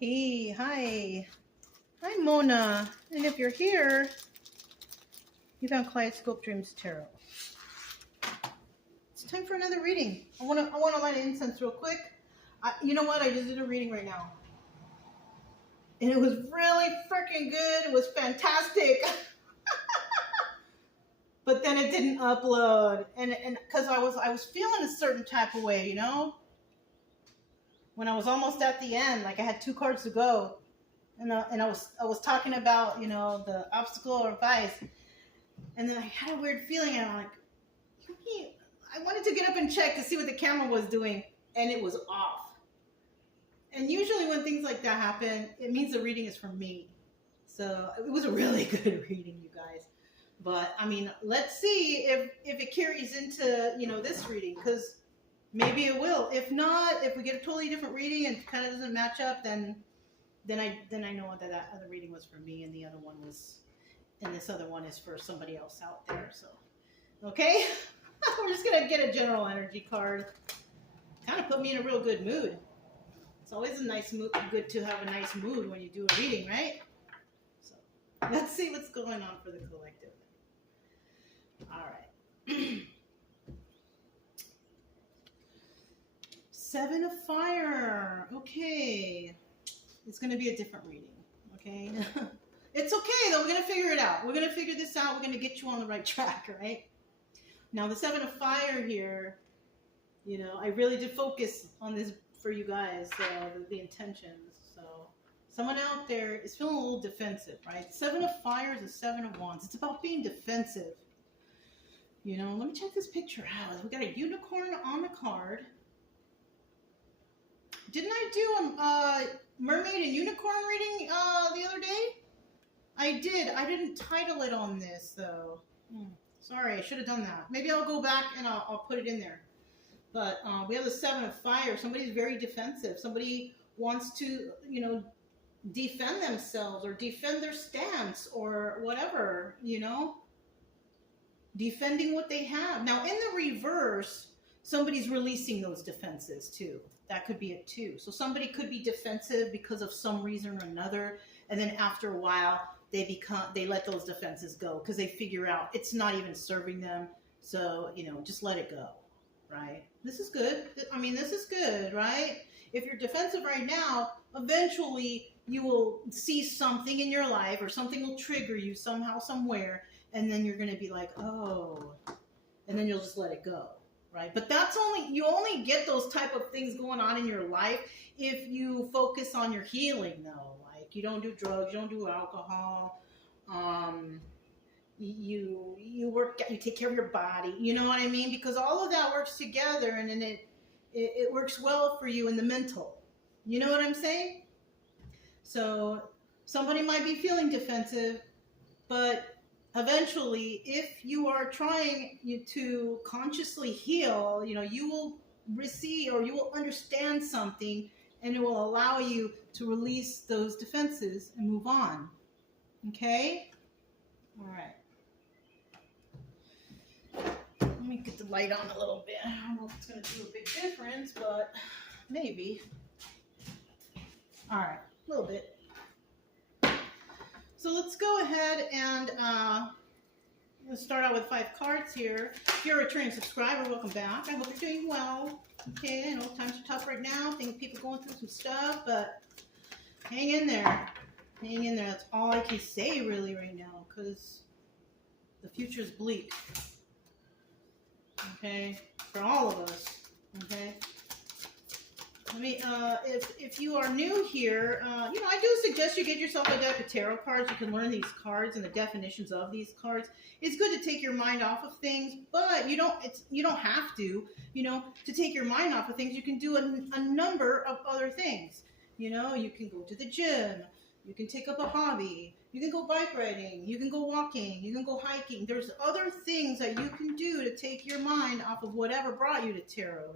Hey, hi. Hi, Mona. And if you're here, you found Kaleidoscope Dreams Tarot. It's time for another reading. I wanna light incense real quick. You know what? I just did a reading right now, and it was really freaking good. It was fantastic. But then it didn't upload, and because I was feeling a certain type of way, when I was almost at the end, like I had 2 cards to go, and I was talking about the obstacle or advice, and then I had a weird feeling, and I'm like, I wanted to get up and check to see what the camera was doing, and it was off. And usually when things like that happen, it means the reading is for me. So it was a really good reading, you guys. But I mean, let's see if it carries into this reading, because maybe it will. If not, if we get a totally different reading and it kind of doesn't match up, then I know that other reading was for me, and the other one was, and this other one is for somebody else out there. So, okay, we're just gonna get a general energy card. Kind of put me in a real good mood. It's always a nice mood, good to have a nice mood when you do a reading, right? So let's see what's going on for the collective. All right. 7 of Fire. Okay. It's going to be a different reading. Okay. It's okay, though. We're going to figure it out. We're going to figure this out. We're going to get you on the right track, right? Now, the 7 of Fire here, I really did focus on this for you guys, the intentions. So someone out there is feeling a little defensive, right? 7 of Fire is a 7 of Wands. It's about being defensive. Let me check this picture out. We got a unicorn on the card. Didn't I do a mermaid and unicorn reading the other day? I did. I didn't title it on this, though. Sorry, I should have done that. Maybe I'll go back and I'll put it in there. But we have the 7 of Fire. Somebody's very defensive. Somebody wants to, defend themselves or defend their stance or whatever, defending what they have. Now, in the reverse, somebody's releasing those defenses too. That could be it too. So somebody could be defensive because of some reason or another, and then after a while, they let those defenses go because they figure out it's not even serving them. So, just let it go, right? This is good. I mean, this is good, right? If you're defensive right now, eventually you will see something in your life or something will trigger you somehow, somewhere, and then you're going to be like, oh, and then you'll just let it go, right? But you only get those type of things going on in your life if you focus on your healing, though. Like, you don't do drugs, you don't do alcohol, you work, you take care of your body, you know what I mean? Because all of that works together, and then it works well for you in the mental. You know what I'm saying? So somebody might be feeling defensive, but eventually, if you are trying to consciously heal, you will receive or you will understand something, and it will allow you to release those defenses and move on. Okay? All right. Let me get the light on a little bit. I don't know if it's going to do a big difference, but maybe. All right, a little bit. So let's go ahead and let's start out with 5 cards here. If you're a returning subscriber, welcome back. I hope you're doing well. Okay, I know times are tough right now. I think people are going through some stuff, but hang in there. Hang in there. That's all I can say really right now, because the future is bleak. Okay, for all of us. Okay. Let me, if you are new here, I do suggest you get yourself a deck of tarot cards. You can learn these cards and the definitions of these cards. It's good to take your mind off of things, but you don't have to take your mind off of things. You can do a number of other things. You can go to the gym. You can take up a hobby. You can go bike riding. You can go walking. You can go hiking. There's other things that you can do to take your mind off of whatever brought you to tarot,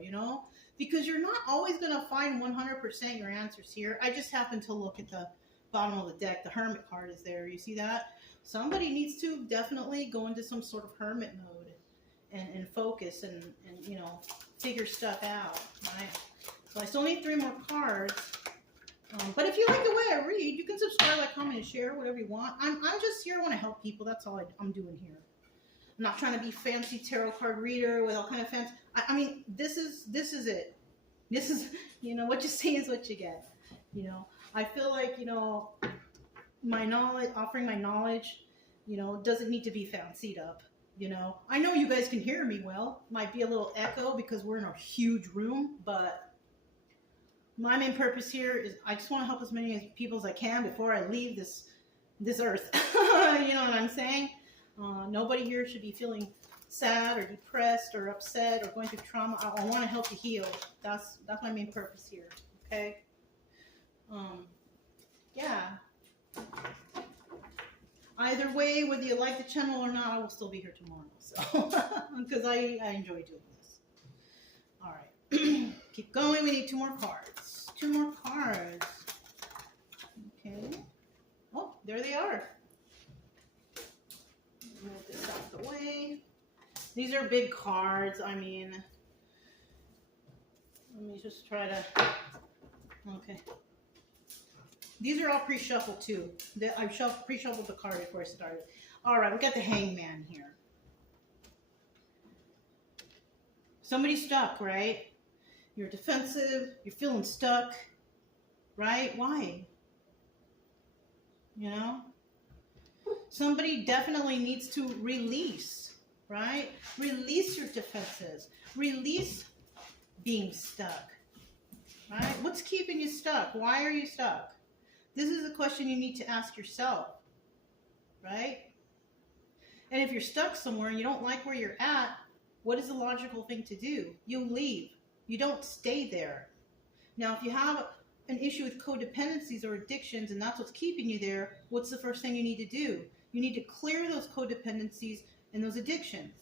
because you're not always going to find 100% your answers here. I just happened to look at the bottom of the deck. The Hermit card is there. You see that? Somebody needs to definitely go into some sort of hermit mode and focus and figure stuff out, right? So I still need 3 more cards. But if you like the way I read, you can subscribe, like, comment, and share, whatever you want. I'm just here. I want to help people. That's all I'm doing here. I'm not trying to be fancy tarot card reader with all kind of fancy. I mean, this is it. This is, you know, what you see is what you get. You know, I feel like, you know, my knowledge, offering my knowledge, you know, doesn't need to be fancied up. You know, I know you guys can hear me well. Might be a little echo because we're in a huge room, but my main purpose here is I just want to help as many people as I can before I leave this earth. You know what I'm saying? Nobody here should be feeling sad or depressed or upset or going through trauma. I want to help you heal. That's my main purpose here. Okay. Yeah. Either way, whether you like the channel or not, I will still be here tomorrow. So, because I enjoy doing this. All right. Keep going. We need 2 more cards. 2 more cards. Okay. Oh, there they are. Move this out the way. These are big cards. I mean, let me just try to. Okay. These are all pre-shuffled too. I pre-shuffled the card before I started. All right, we got the Hangman here. Somebody's stuck, right? You're defensive. You're feeling stuck, right? Why? You know? Somebody definitely needs to release, right? Release your defenses. Release being stuck, right? What's keeping you stuck? Why are you stuck? This is a question you need to ask yourself, right? And if you're stuck somewhere and you don't like where you're at, what is the logical thing to do? You leave. You don't stay there. Now, if you have an issue with codependencies or addictions and that's what's keeping you there, what's the first thing you need to do? You need to clear those codependencies and those addictions,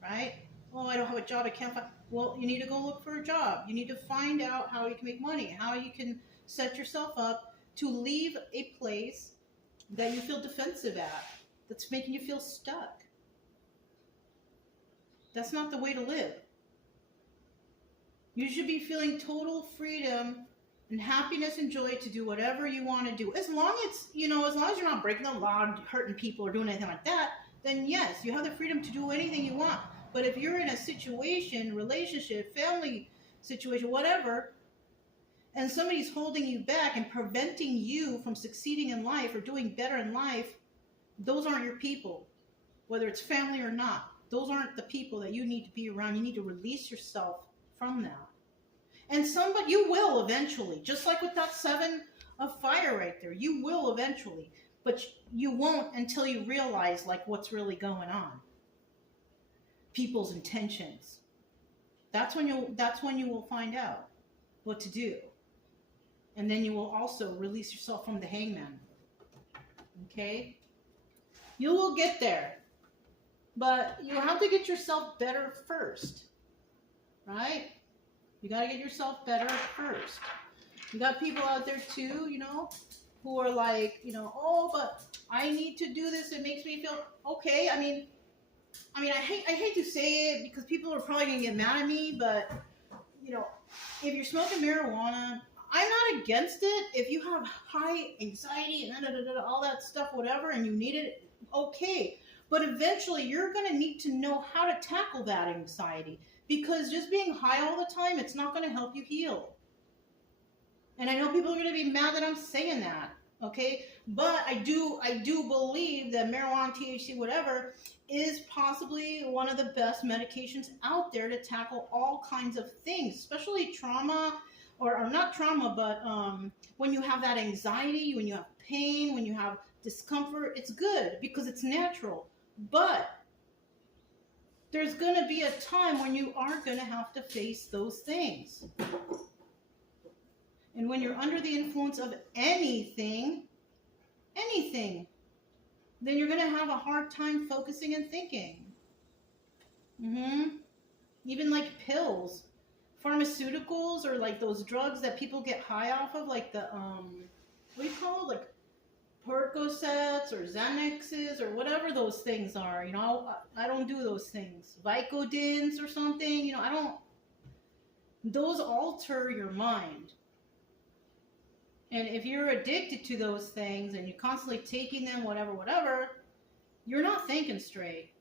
right? Oh, I don't have a job, I can't find. Well, you need to go look for a job. You need to find out how you can make money, how you can set yourself up to leave a place that you feel defensive at, that's making you feel stuck. That's not the way to live. You should be feeling total freedom and happiness and joy to do whatever you want to do. As long as, you know, as long as you're not breaking the law, hurting people, or doing anything like that, then yes, you have the freedom to do anything you want. But if you're in a situation, relationship, family situation, whatever, and somebody's holding you back and preventing you from succeeding in life or doing better in life, those aren't your people. Whether it's family or not, those aren't the people that you need to be around. You need to release yourself from that. And you will eventually, just like with that 7 of fire right there, you will eventually, but you won't until you realize like what's really going on. People's intentions. That's when you will find out what to do. And then you will also release yourself from the Hangman. Okay? You will get there. But you have to get yourself better first. Right? You got to get yourself better first. You got people out there too, you know, who are like, you know, oh, but I need to do this. It makes me feel okay. I mean, I hate to say it because people are probably going to get mad at me, but, you know, if you're smoking marijuana, I'm not against it. If you have high anxiety and all that stuff, whatever, and you need it, okay. But eventually you're going to need to know how to tackle that anxiety, because just being high all the time, it's not going to help you heal. And I know people are going to be mad that I'm saying that, okay? But I do believe that marijuana, THC, whatever, is possibly one of the best medications out there to tackle all kinds of things, especially trauma, or not trauma, but when you have that anxiety, when you have pain, when you have discomfort, it's good because it's natural. But there's going to be a time when you are going to have to face those things. And when you're under the influence of anything, then you're going to have a hard time focusing and thinking. Even like pills, pharmaceuticals, or like those drugs that people get high off of, like the, what do you call it? Like Percocets or Xanaxes or whatever those things are. You know, I don't do those things. Vicodins or something, you know, those alter your mind. And if you're addicted to those things and you're constantly taking them, whatever, you're not thinking straight.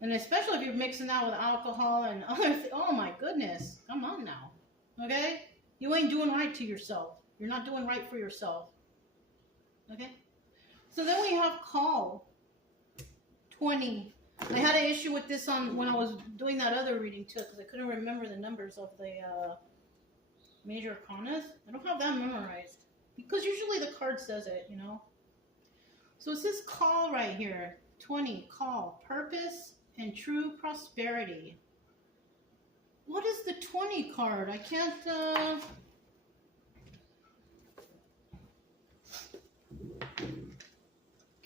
And especially if you're mixing that with alcohol and other things. Oh my goodness. Come on now. Okay? You ain't doing right to yourself. You're not doing right for yourself. Okay? So then we have call. 20. I had an issue with this on when I was doing that other reading too, because I couldn't remember the numbers of the major arcanas. I don't have that memorized. Because usually the card says it, you know. So it says call right here. 20. Call. Purpose and true prosperity. What is the 20 card? I can't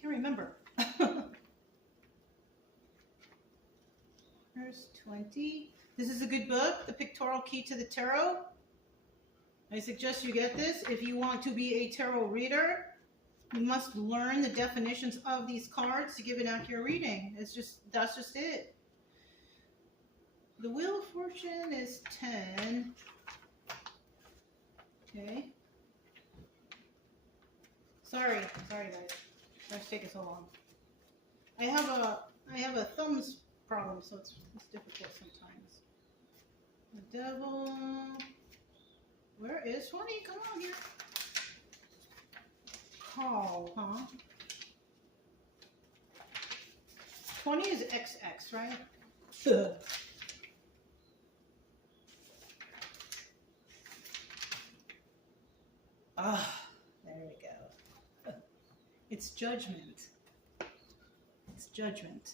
remember. There's 20. This is a good book, The Pictorial Key to the Tarot. I suggest you get this. If you want to be a tarot reader, you must learn the definitions of these cards to give an accurate reading. That's just it. The Wheel of Fortune is 10. Okay. Sorry guys. Why it's taking so long. I have a thumbs problem, so it's difficult sometimes. The Devil. Where is 20? Come on here. Call, huh? 20 is XX, right? There we go. It's judgment. It's judgment.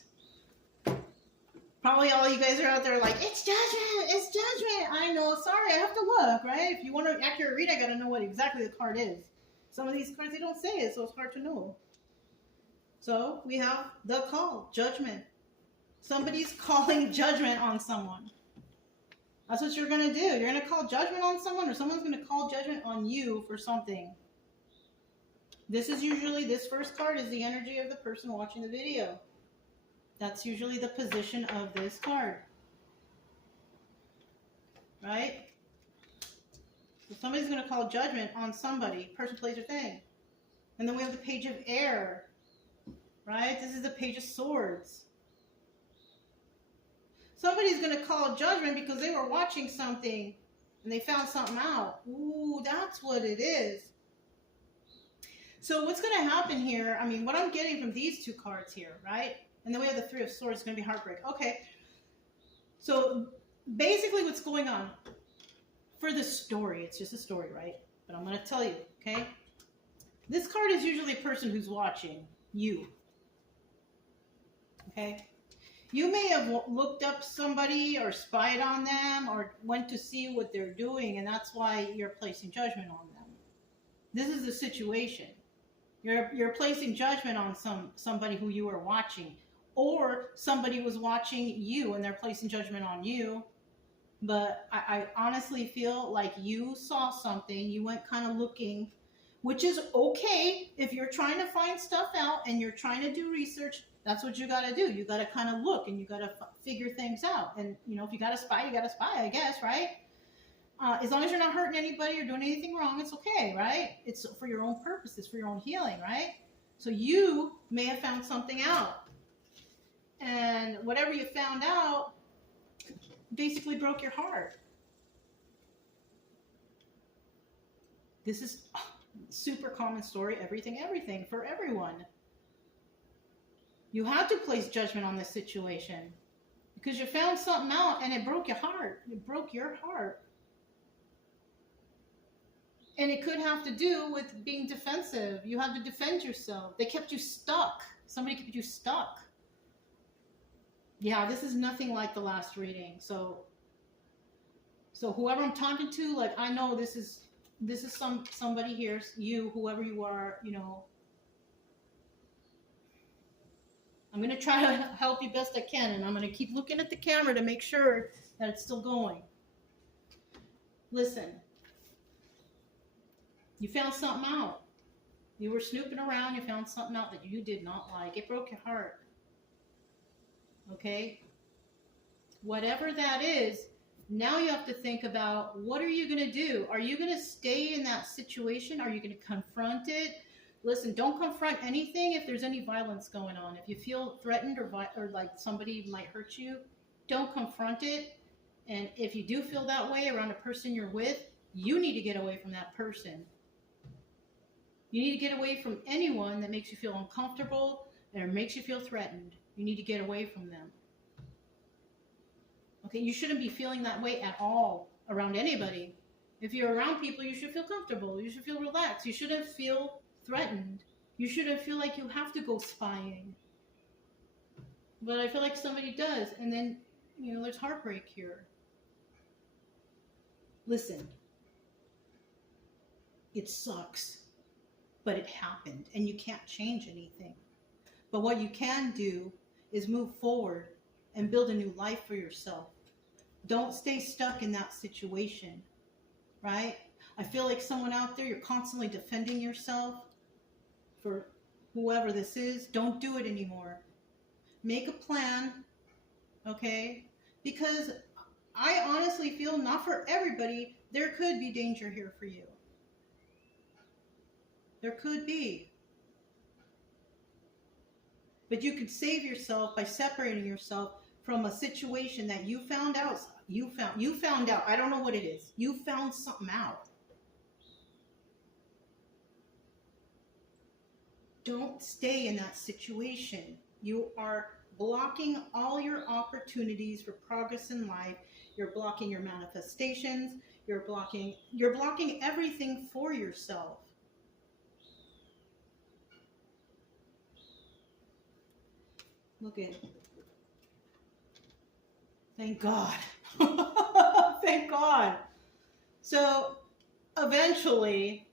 Probably all you guys are out there like, it's judgment, it's judgment. I know, sorry, I have to look, right? If you want an accurate read, I gotta know what exactly the card is. Some of these cards, they don't say it, so it's hard to know. So we have the call, judgment. Somebody's calling judgment on someone. That's what you're gonna do. You're gonna call judgment on someone, or someone's gonna call judgment on you for something. This is usually, this first card is the energy of the person watching the video. That's usually the position of this card. Right? So somebody's going to call judgment on somebody, person, place, or thing. And then we have the Page of Air. Right? This is the Page of Swords. Somebody's going to call judgment because they were watching something and they found something out. Ooh, that's what it is. So what's going to happen here, I mean, what I'm getting from these two cards here, right? And then we have the Three of Swords. It's going to be heartbreak. Okay. So basically what's going on for the story, it's just a story, right? But I'm going to tell you, okay? This card is usually a person who's watching you. Okay? You may have looked up somebody or spied on them or went to see what they're doing, and that's why you're placing judgment on them. This is the situation. You're placing judgment on somebody who you are watching. Or somebody was watching you and they're placing judgment on you. But I honestly feel like you saw something, you went kind of looking, which is okay if you're trying to find stuff out and you're trying to do research. That's what you got to do. You got to kind of look and you got to figure things out. And, you know, if you got to spy, you got to spy, I guess, right? As long as you're not hurting anybody or doing anything wrong, it's okay, right? It's for your own purposes, for your own healing, right? So you may have found something out. And whatever you found out basically broke your heart. This is a super common story, everything for everyone. You had to place judgment on this situation because you found something out and it broke your heart. It broke your heart. And it could have to do with being defensive. You had to defend yourself. They kept you stuck. Somebody kept you stuck. Yeah, this is nothing like the last reading. So whoever I'm talking to, like, I know this is somebody here, you, whoever you are, you know. I'm going to try to help you best I can, and I'm going to keep looking at the camera to make sure that it's still going. Listen. You found something out. You were snooping around, you found something out that you did not like. It broke your heart. Okay? Whatever that is, Now you have to think about, what are you going to do? Are you going to stay in that situation? Are you going to confront it? Listen, don't confront anything if there's any violence going on. If you feel threatened or like somebody might hurt you, don't confront it. And if you do feel that way around a person you're with, you need to get away from that person. You need to get away from anyone that makes you feel uncomfortable or makes you feel threatened. You need to get away from them. Okay, you shouldn't be feeling that way at all around anybody. If you're around people, you should feel comfortable. You should feel relaxed. You shouldn't feel threatened. You shouldn't feel like you have to go spying. But I feel like somebody does, and then, there's heartbreak here. Listen, it sucks, but it happened, and you can't change anything. But what you can do is move forward and build a new life for yourself. Don't stay stuck in that situation, right? I feel like someone out there, you're constantly defending yourself for whoever this is. Don't do it anymore. Make a plan, okay? Because I honestly feel, not for everybody, there could be danger here for you. There could be. But you could save yourself by separating yourself from a situation that you found out. You found out. I don't know what it is. You found something out. Don't stay in that situation. You are blocking all your opportunities for progress in life. You're blocking your manifestations. You're blocking everything for yourself. Look at it. Thank God. Thank God. So eventually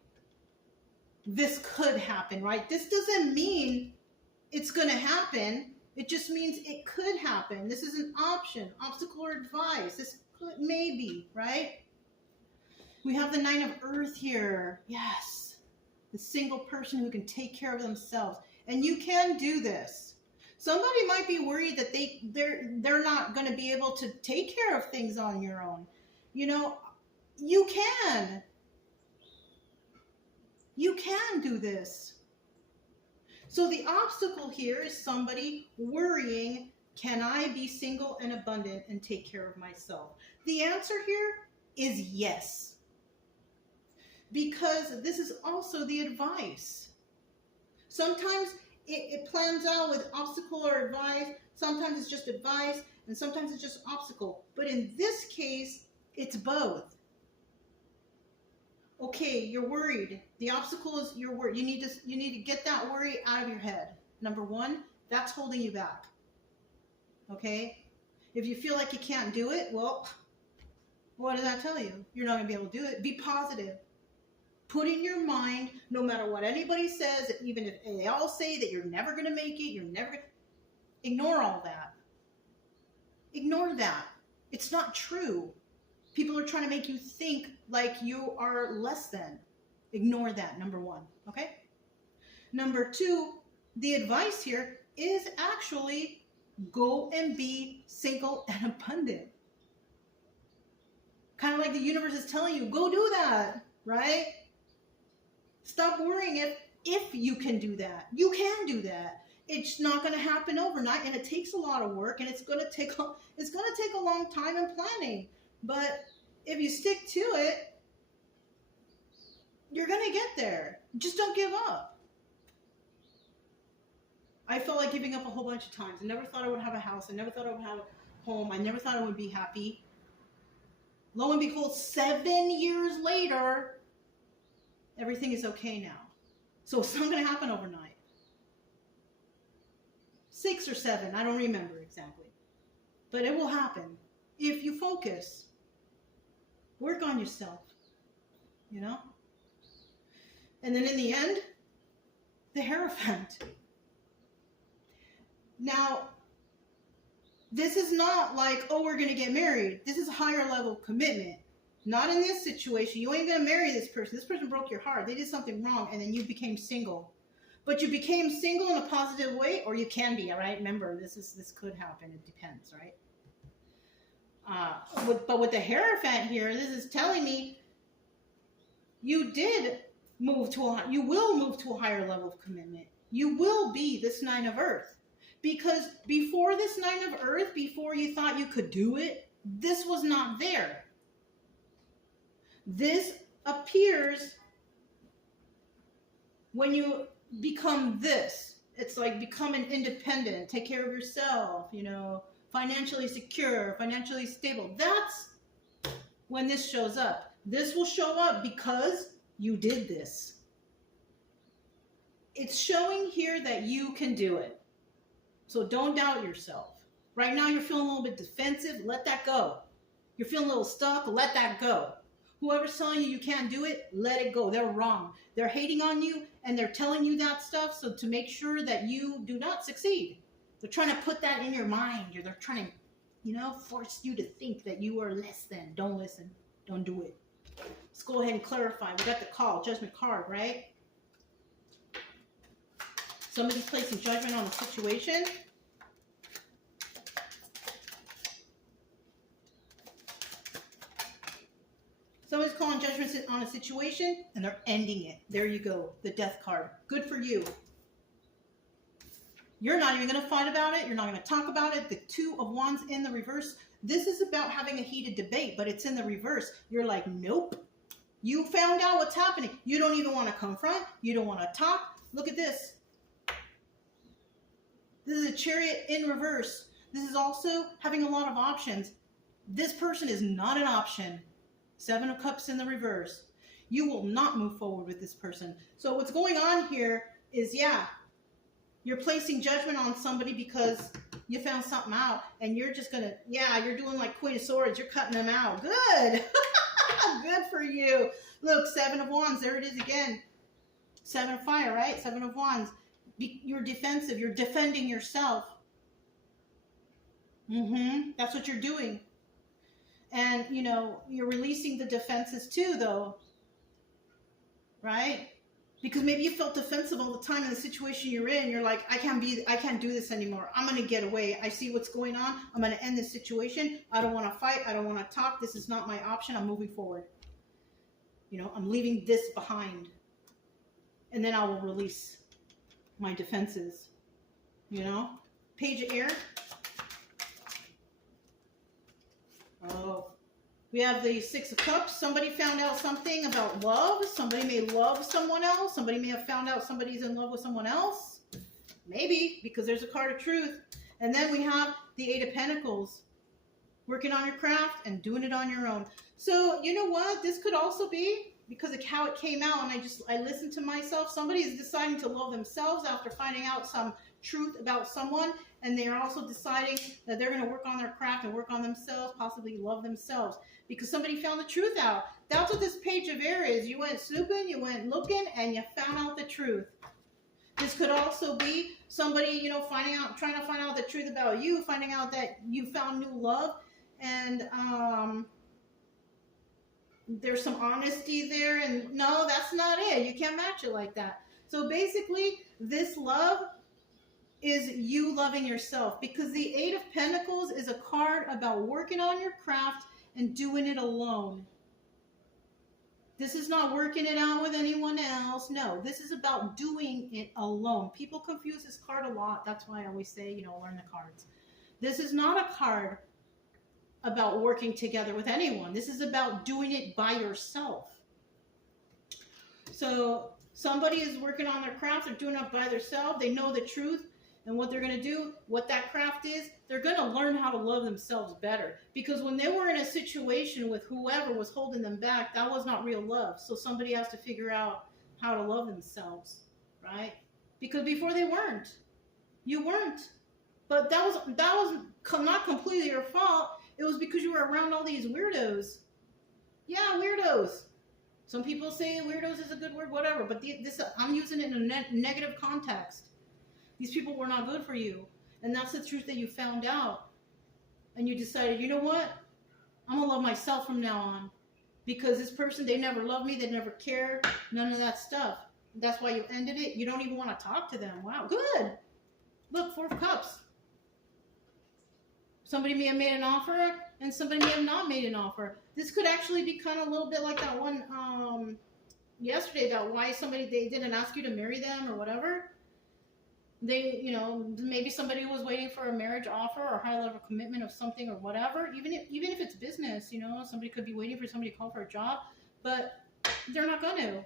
this could happen, right? This doesn't mean it's going to happen. It just means it could happen. This is an option, obstacle or advice. This could, maybe, right? We have the Nine of Earth here. Yes. The single person who can take care of themselves. And you can do this. Somebody might be worried that they're not going to be able to take care of things on your own. You can. You can do this. So the obstacle here is somebody worrying, can I be single and abundant and take care of myself? The answer here is yes. Because this is also the advice. Sometimes it plans out with obstacle or advice. Sometimes it's just advice, and sometimes it's just obstacle. But in this case, it's both. Okay, you're worried. The obstacle is you're worried. You need to get that worry out of your head. Number one, that's holding you back. Okay? If you feel like you can't do it, well, what does that tell you? You're not going to be able to do it. Be positive. Put in your mind, no matter what anybody says, even if they all say that you're never going to make it, ignore all that. Ignore that. It's not true. People are trying to make you think like you are less than. Ignore that, number one, okay? Number two, the advice here is actually go and be single and abundant. Kind of like the universe is telling you, go do that, right? Stop worrying if you can do that. You can do that. It's not going to happen overnight, and it takes a lot of work, and it's going to take a long time in planning. But if you stick to it, you're going to get there. Just don't give up. I felt like giving up a whole bunch of times. I never thought I would have a house. I never thought I would have a home. I never thought I would be happy. Lo and behold, 7 years later, everything is okay now. So it's not going to happen overnight. 6 or 7, I don't remember exactly. But it will happen if you focus. Work on yourself, And then in the end, the Hierophant. Now, this is not like, oh, we're going to get married. This is a higher level commitment. Not in this situation. You ain't going to marry this person. This person broke your heart. They did something wrong, and then you became single. But you became single in a positive way, or you can be, all right? Remember, this could happen. It depends, right? But with the Hierophant here, this is telling me you did move to you will move to a higher level of commitment. You will be this 9 of Earth. Because before this 9 of Earth, before you thought you could do it, this was not there. This appears when you become this. It's like becoming independent, take care of yourself, you know, financially secure, financially stable. That's when this shows up. This will show up because you did this. It's showing here that you can do it. So don't doubt yourself. Right now you're feeling a little bit defensive. Let that go. You're feeling a little stuck. Let that go. Whoever's telling you you can't do it, let it go. They're wrong. They're hating on you and they're telling you that stuff so to make sure that you do not succeed. They're trying to put that in your mind. They're trying to, you know, force you to think that you are less than. Don't listen. Don't do it. Let's go ahead and clarify. We got the call, judgment card, right? Somebody's placing judgment on a situation. Somebody's calling judgment on a situation and they're ending it. There you go. The death card. Good for you. You're not even going to fight about it. You're not going to talk about it. The 2 of Wands in the reverse. This is about having a heated debate, but it's in the reverse. You're like, nope. You found out what's happening. You don't even want to confront. You don't want to talk. Look at this. This is a Chariot in reverse. This is also having a lot of options. This person is not an option. 7 of Cups in the reverse. You will not move forward with this person. So what's going on here is, yeah, you're placing judgment on somebody because you found something out and you're just going to, yeah, you're doing like Queen of Swords. You're cutting them out. Good. Good for you. Look, 7 of Wands. There it is again. 7 of Fire, right? 7 of Wands. You're defensive. You're defending yourself. That's what you're doing. And, you know, you're releasing the defenses too, though. Right? Because maybe you felt defensive all the time in the situation you're in. You're like, I can't do this anymore. I'm going to get away. I see what's going on. I'm going to end this situation. I don't want to fight. I don't want to talk. This is not my option. I'm moving forward. You know, I'm leaving this behind. And then I will release my defenses. You know? Page of Air. Oh, we have the 6 of Cups. Somebody found out something about love. Somebody may love someone else. Somebody may have found out somebody's in love with someone else. Maybe, because there's a card of truth. And then we have the 8 of Pentacles. Working on your craft and doing it on your own. So, you know what? This could also be, because of how it came out, and I listened to myself. Somebody is deciding to love themselves after finding out some truth about someone, and they are also deciding that they're going to work on their craft and work on themselves, possibly love themselves, because somebody found the truth out. That's what this Page of Air is. You went snooping, you went looking, and you found out the truth. This could also be somebody, you know, trying to find out the truth about you, finding out that you found new love, and there's some honesty there, and no, that's not it. You can't match it like that. So basically, this love is you loving yourself, because the 8 of Pentacles is a card about working on your craft and doing it alone. This is not working it out with anyone else. No, this is about doing it alone. People confuse this card a lot. That's why I always say, you know, learn the cards. This is not a card about working together with anyone. This is about doing it by yourself. So somebody is working on their craft. They're doing it by themselves. They know the truth. And what they're going to do, what that craft is, they're going to learn how to love themselves better. Because when they were in a situation with whoever was holding them back, that was not real love. So somebody has to figure out how to love themselves, right? Because before they weren't. You weren't. But that was not completely your fault. It was because you were around all these weirdos. Yeah, weirdos. Some people say weirdos is a good word, whatever. But I'm using it in a negative context. These people were not good for you. And that's the truth that you found out. And you decided, you know what? I'm going to love myself from now on. Because this person, they never loved me. They never cared. None of that stuff. That's why you ended it. You don't even want to talk to them. Wow, good. Look, 4 of Cups. Somebody may have made an offer and somebody may have not made an offer. This could actually be kind of a little bit like that one yesterday about why they didn't ask you to marry them or whatever. They, maybe somebody was waiting for a marriage offer or high level commitment of something or whatever. Even if it's business, somebody could be waiting for somebody to call for a job, but they're not going to.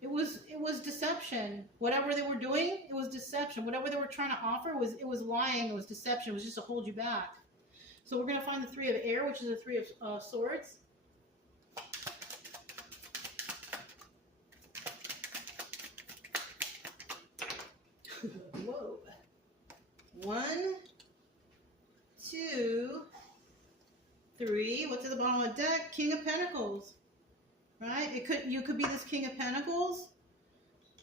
It was deception. Whatever they were doing, it was deception. Whatever they were trying to offer it was lying. It was deception. It was just to hold you back. So we're going to find the Three of Air, which is the Three of Swords. Whoa. 1, 2, 3. What's at the bottom of the deck? King of Pentacles. Right? You could be this King of Pentacles,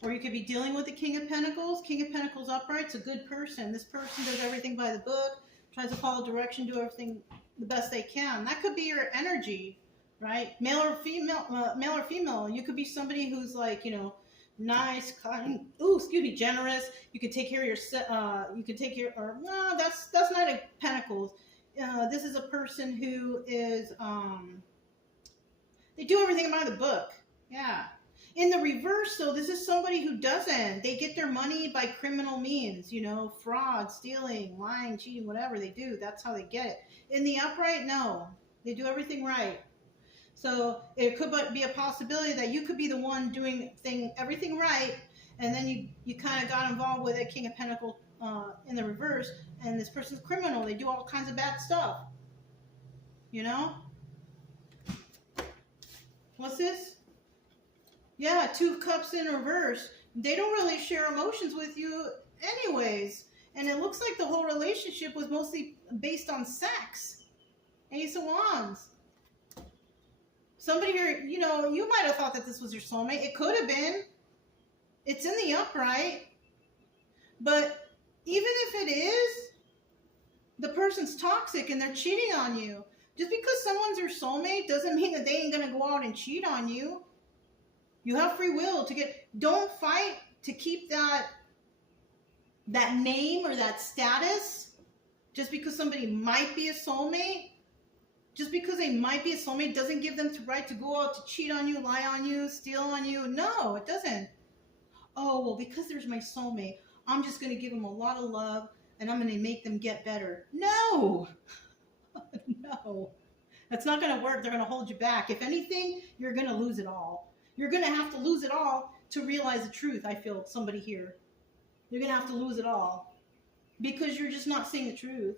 or you could be dealing with the King of Pentacles. King of Pentacles upright's a good person. This person does everything by the book, tries to follow direction, do everything the best they can. That could be your energy, right? Male or female. You could be somebody who's like, nice, kind, generous. You can take care of that's not a Pentacles. This is a person who is, they do everything by the book. Yeah. In the reverse, though, this is somebody who doesn't. They get their money by criminal means, fraud, stealing, lying, cheating, whatever they do. That's how they get it. In the upright, no. They do everything right. So it could be a possibility that you could be the one doing everything right, and then you kind of got involved with a King of Pentacles in the reverse, and this person's criminal. They do all kinds of bad stuff. What's this? Yeah, 2 of Cups in reverse. They don't really share emotions with you anyways. And it looks like the whole relationship was mostly based on sex. Ace of Wands. Somebody here, you might have thought that this was your soulmate. It could have been. It's in the upright. But even if it is, the person's toxic and they're cheating on you. Just because someone's your soulmate doesn't mean that they ain't going to go out and cheat on you. You have free will don't fight to keep that name or that status just because somebody might be a soulmate. Just because they might be a soulmate doesn't give them the right to go out to cheat on you, lie on you, steal on you. No, it doesn't. Oh, well, because there's my soulmate, I'm just going to give them a lot of love and I'm going to make them get better. No. No, that's not going to work. They're going to hold you back. If anything, you're going to lose it all. You're going to have to lose it all to realize the truth. I feel somebody here. You're going to have to lose it all because you're just not seeing the truth.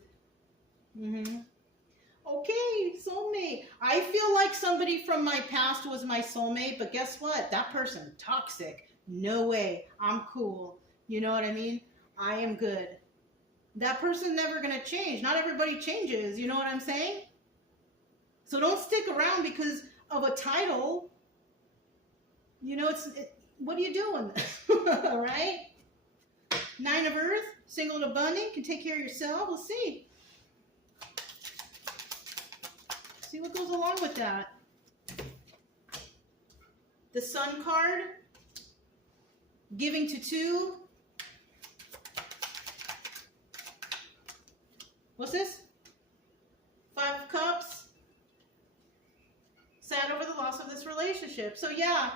Okay, soulmate. I feel like somebody from my past was my soulmate, but guess what? That person, toxic. No way. I'm cool. You know what I mean? I am good. That person's never going to change. Not everybody changes. You know what I'm saying? So don't stick around because of a title. What are you doing? Right? 9 of Earth, single and abundant, can take care of yourself. Let's see. See what goes along with that. The Sun card, giving to 2. What's this? 5 of Cups. Sad over the loss of this relationship. So yeah,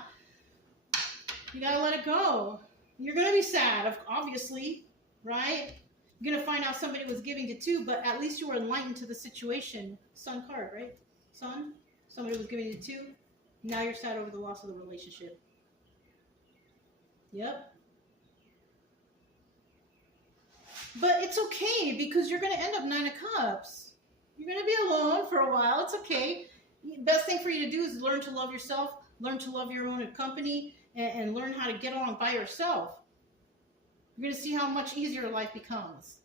you gotta let it go. You're gonna be sad, obviously, right? You're gonna find out somebody was giving to 2, but at least you were enlightened to the situation. Sun card, right? Sun. Somebody was giving to 2. Now you're sad over the loss of the relationship. Yep. But it's okay because you're going to end up 9 of Cups. You're going to be alone for a while. It's okay. Best thing for you to do is learn to love yourself, learn to love your own company, and learn how to get along by yourself. You're going to see how much easier life becomes.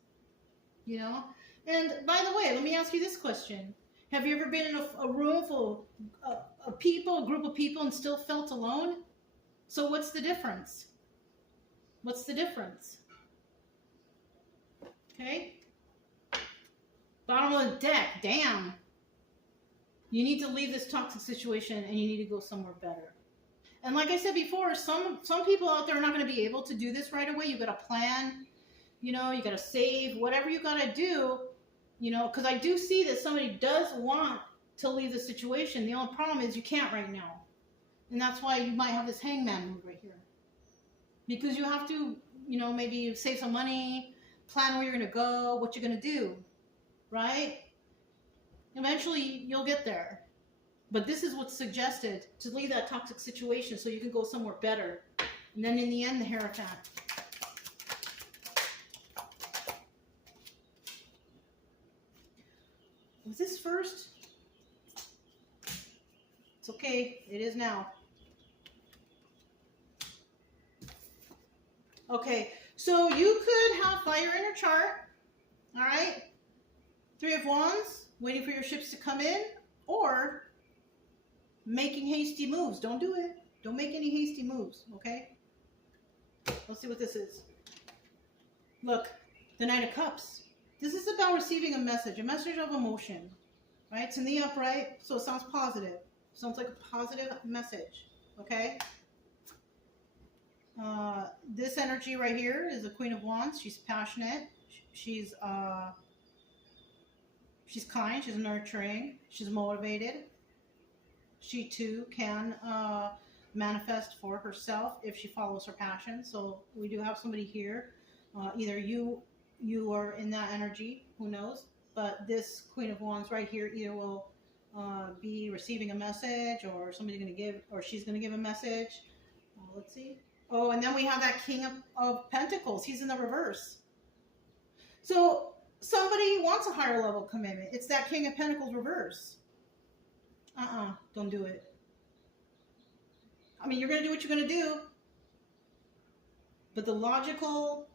And by the way, let me ask you this question. Have you ever been in a room full of a group of people, and still felt alone? So what's the difference? What's the difference? Okay. Bottom of the deck. Damn. You need to leave this toxic situation and you need to go somewhere better. And like I said before, some people out there are not going to be able to do this right away. You've got to plan. You know, you got to save, whatever you got to do, you know, because I do see that somebody does want to leave the situation. The only problem is you can't right now. And that's why you might have this hangman move right here. Because you have to, you know, maybe save some money, plan where you're going to go, what you're going to do, right? Eventually, you'll get there. But this is what's suggested, to leave that toxic situation so you can go somewhere better. And then in the end, the Hierophant. Was this first? It's okay. It is now. Okay. So you could have fire in your chart. All right. 3 of Wands, waiting for your ships to come in, or making hasty moves. Don't do it. Don't make any hasty moves. Okay. Let's see what this is. Look, the Knight of Cups. This is about receiving a message of emotion, right? It's in the upright, so it sounds positive. Sounds like a positive message, okay? This energy right here is the Queen of Wands. She's passionate. She's kind. She's nurturing. She's motivated. She too can manifest for herself if she follows her passion. So we do have somebody here. Either you are in that energy, who knows? But this Queen of Wands right here either will be receiving a message, or somebody's going to give, or she's going to give a message. Let's see. Oh, and then we have that King of Pentacles. He's in the reverse. So somebody wants a higher level commitment. It's that King of Pentacles reverse. Don't do it. I mean, you're going to do what you're going to do. But the logical,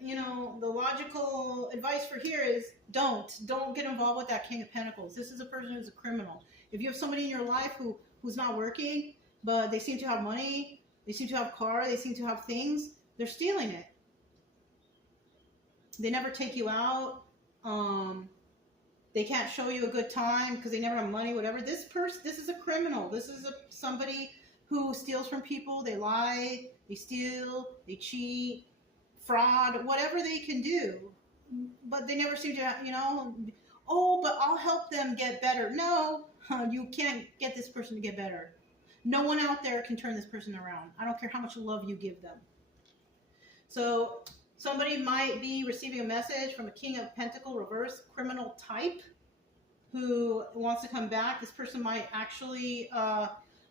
you know, the logical advice for here is don't get involved with that King of Pentacles. This is a person who's a criminal. If you have somebody in your life who's not working, but they seem to have money, they seem to have a car, they seem to have things, they're stealing it. They never take you out. They can't show you a good time because they never have money, whatever. This is a criminal. This is somebody who steals from people. They lie, they steal, they cheat, fraud, whatever they can do. But they never seem to, you know, oh, but I'll help them get better. No, you can't get this person to get better. No one out there can turn this person around. I don't care how much love you give them. So somebody might be receiving a message from a King of Pentacles reverse criminal type who wants to come back. This person might actually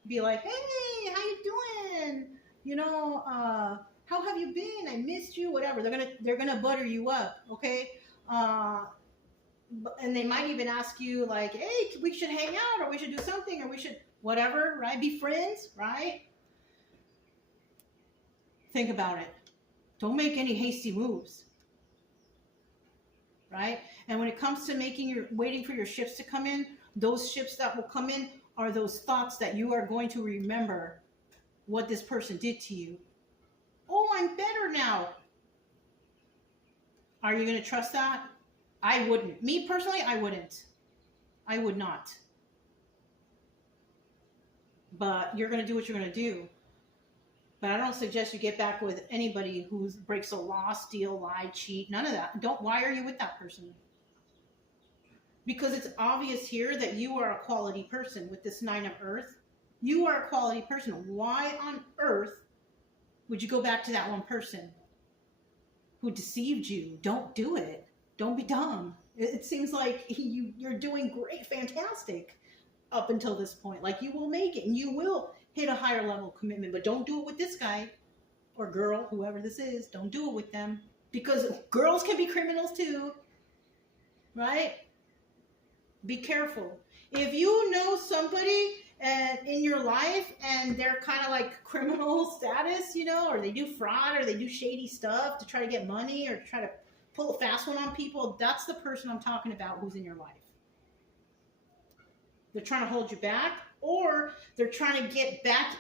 be like, hey, how you doing? You know, how have you been? I missed you, whatever. They're gonna butter you up, okay? And they might even ask you like, hey, we should hang out, or we should do something, or we should whatever, right? Be friends, right? Think about it. Don't make any hasty moves, right? And when it comes to waiting for your ships to come in, those ships that will come in are those thoughts that you are going to remember what this person did to you. Oh, I'm better now. Are you going to trust that? I wouldn't. Me personally, I wouldn't. I would not. But you're going to do what you're going to do. But I don't suggest you get back with anybody who breaks a law, steal, lie, cheat, none of that. Why are you with that person? Because it's obvious here that you are a quality person with this 9 of Earth. You are a quality person. Why on earth would you go back to that one person who deceived you? Don't do it. Don't be dumb. It seems like you're doing great, fantastic up until this point. Like you will make it and you will hit a higher level of commitment, but don't do it with this guy or girl, whoever this is. Don't do it with them, because girls can be criminals too, right? Be careful. If you know somebody in your life and they're kind of like criminal status, you know, or they do fraud or they do shady stuff to try to get money or to try to pull a fast one on people, that's the person I'm talking about who's in your life. They're trying to hold you back, or they're trying to get back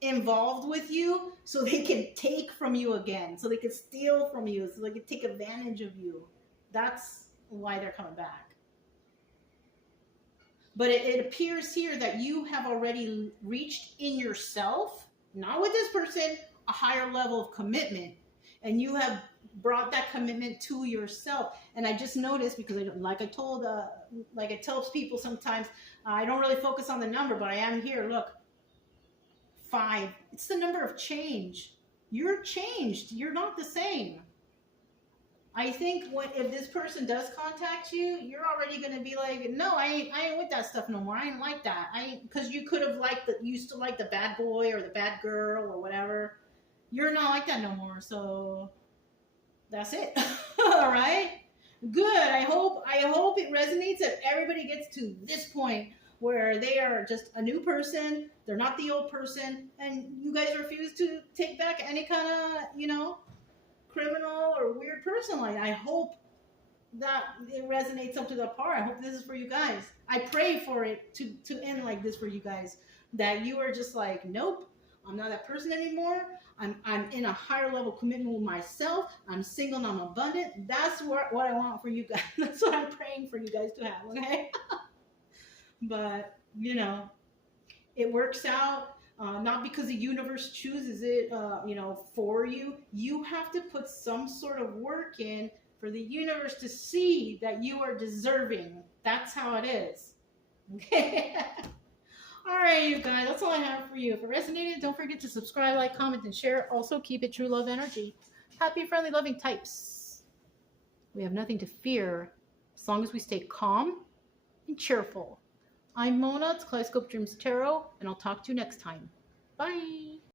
involved with you so they can take from you again, so they can steal from you, so they can take advantage of you. That's why they're coming back. But it appears here that you have already reached in yourself, not with this person, a higher level of commitment. And you have brought that commitment to yourself. And I just noticed, because like I tell people sometimes, I don't really focus on the number, but I am here. Look, 5. It's the number of change. You're changed. You're not the same. I think if this person does contact you, you're already gonna be like, no, I ain't with that stuff no more. I ain't like that. Because you could have used to like the bad boy or the bad girl or whatever. You're not like that no more. So that's it. All right. Good. I hope it resonates, that everybody gets to this point where they are just a new person. They're not the old person, and you guys refuse to take back any kind of, criminal or weird person. Like, I hope that it resonates up to the part. I hope this is for you guys. I pray for it to end like this for you guys, that you are just like, nope, I'm not that person anymore. I'm in a higher level commitment with myself. I'm single and I'm abundant. That's what I want for you guys. That's what I'm praying for you guys to have, okay? But, it works out. Not because the universe chooses it, for you. You have to put some sort of work in for the universe to see that you are deserving. That's how it is. Okay? All right, you guys. That's all I have for you. If it resonated, don't forget to subscribe, like, comment, and share. Also, keep it true love energy. Happy, friendly, loving types. We have nothing to fear as long as we stay calm and cheerful. I'm Mona, it's Kaleidoscope Dreams Tarot, and I'll talk to you next time. Bye.